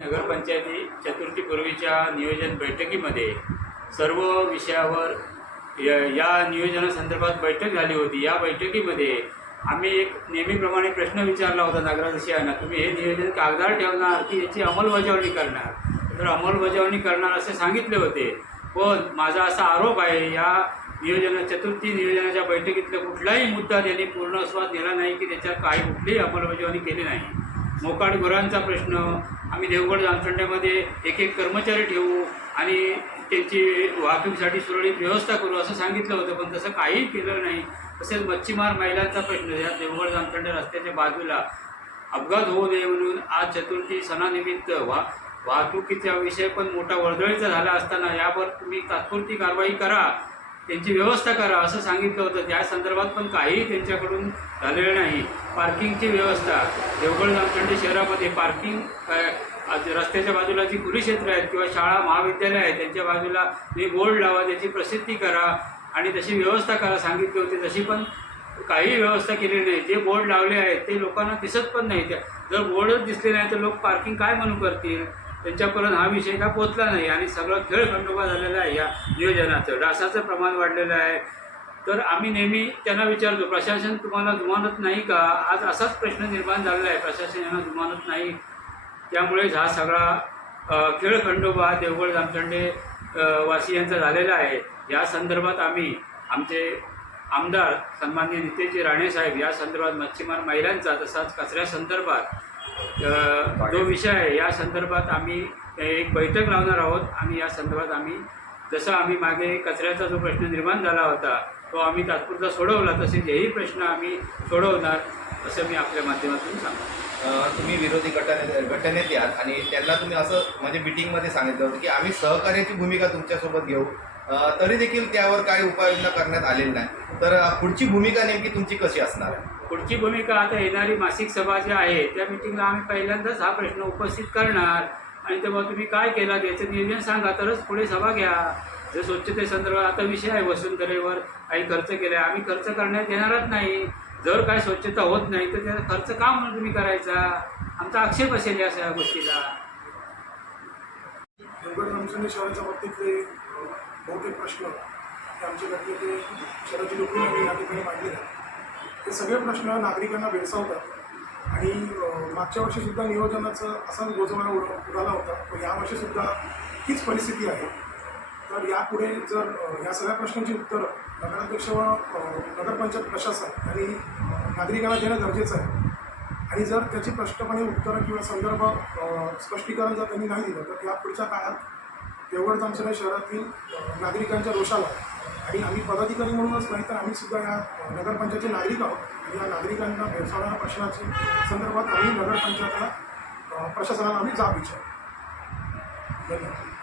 नगरपंचायती चतुर्थीपूर्वीच्या नियोजन बैठकीमध्ये सर्व विषयावर या या नियोजनासंदर्भात बैठक झाली होती. या बैठकीमध्ये आम्ही एक नेहमीप्रमाणे प्रश्न विचारला होता नगराध्यक्षांना तुम्ही हे नियोजन कागदावर ठेवणार की याची अंमलबजावणी करणार? तर अंमलबजावणी करणार असे सांगितले होते. पण माझा असा आरोप आहे या नियोजना चतुर्थी नियोजनाच्या बैठकीतला कुठलाही मुद्दा त्यांनी पूर्ण स्वाद दिला नाही की त्याच्यावर काही कुठलीही अंमलबजावणी केली नाही. मोकाड गुरांचा प्रश्न आम्ही देवगड जामसंड्यामध्ये एक एक कर्मचारी ठेवू आणि त्यांची वाहतुकीसाठी सुरळीत व्यवस्था करू असं सांगितलं होतं पण तसं काहीही केलं नाही. तसेच मच्छीमार महिलांचा प्रश्न या देवगड जामसंड्या रस्त्याच्या बाजूला अपघात होऊ नये म्हणून आज चतुर्थी सणानिमित्त वा वाहतुकीचा विषय पण मोठा वर्दळीचा झाला असताना यावर तुम्ही तात्पुरती कारवाई करा. त्यांची व्यवस्था करा असं सांगितलं होतं. त्या संदर्भात पण काहीही त्यांच्याकडून झालेलं नाही. पार्किंगची व्यवस्था देवगड जामखंडी शहरामध्ये पार्किंग काय रस्त्याच्या बाजूला जी कुरुक्षेत्र आहेत किंवा शाळा महाविद्यालय आहेत त्यांच्या बाजूला मी बोर्ड लावा त्याची प्रसिद्धी करा आणि तशी व्यवस्था करा सांगितली होती. तशी पण काही व्यवस्था केली नाही. जे बोर्ड लावले आहेत ते लोकांना दिसत पण नाही. त्या जर बोर्डच दिसले नाही तर लोक पार्किंग काय म्हणून करतील? त्यांच्यापर्यंत हा विषय का पोचला नाही आणि सगळं खेळ खंडोबा झालेला आहे या नियोजनाचं. डासाचं प्रमाण वाढलेलं आहे. तर आम्ही नेहमी त्यांना विचारतो प्रशासन तुम्हाला जुमानत नाही का? आज असाच प्रश्न निर्माण झालेला आहे. प्रशासन यांना जुमानत नाही. त्यामुळेच हा सगळा खेळ खंडोबा देवगड जामचंडे अ, वासियांचा झालेला आहे. या संदर्भात आम्ही आमचे आमदार सन्माननीय नितेशजी राणेसाहेब या संदर्भात मच्छीमार महिलांचा तसाच कचऱ्यासंदर्भात जो विषय आहे या संदर्भात आम्ही एक बैठक लावणार आहोत आणि या संदर्भात आम्ही जसं आम्ही मागे कचऱ्याचा जो प्रश्न निर्माण झाला होता तो आम्ही तात्पुरता सोडवला तसेच हेही प्रश्न आम्ही सोडवणार असं मी आपल्या माध्यमातून सांगतो. तुम्ही विरोधी गटाने गटनेत याल आणि त्यांना तुम्ही असं म्हणजे मिटिंगमध्ये सांगितलं होतं की आम्ही सहकार्याची भूमिका तुमच्यासोबत घेऊ. तरी देखील त्यावर काही उपाययोजना करण्यात आलेली नाही. तर पुढची भूमिका नेमकी तुमची कशी असणार आहे? पुढची भूमिका आता येणारी मासिक सभा जी आहे त्या मिटिंगला आम्ही पहिल्यांदाच हा प्रश्न उपस्थित करणार. आणि तेव्हा तुम्ही काय केला याचं नियोजन सांगा तरच पुढे सभा घ्या. जर स्वच्छतेसंदर्भात आता विषय आहे वसुंधरेवर काही खर्च केला आम्ही खर्च करण्यात येणारच नाही. जर काय स्वच्छता होत नाही तर त्याचा खर्च का म्हणून तुम्ही करायचा? आमचा आक्षेप असेल या सगळ्या गोष्टीला. शहराच्या बाबतीतले बहुतेक प्रश्न आमचे गटनेते लोक या ठिकाणी मांडले ते सगळे प्रश्न नागरिकांना भेडसावतात. आणि मागच्या वर्षीसुद्धा नियोजनाचं असाच गोजवारा उड उडाला होता. पण यावर्षीसुद्धा हीच परिस्थिती आहे. तर यापुढे जर या सगळ्या प्रश्नांची उत्तरं नगराध्यक्ष व नगरपंचायत प्रशासन आणि नागरिकांना देणं गरजेचं आहे. आणि जर त्याची स्पष्टपणे उत्तरं किंवा संदर्भ स्पष्टीकरण जर त्यांनी नाही दिलं तर या पुढच्या काळात देवगड जामसरा शहरातील नागरिकांच्या रोषाला आणि आम्ही पदाधिकारी म्हणूनच नाही तर आम्ही सुद्धा या नगरपंचायतचे नागरिक आहोत. आणि या नागरिकांना भेडसावणाऱ्या प्रश्नाची संदर्भात आम्ही नगरपंचायतला प्रशासनाला आम्ही जाब विचारू. धन्यवाद.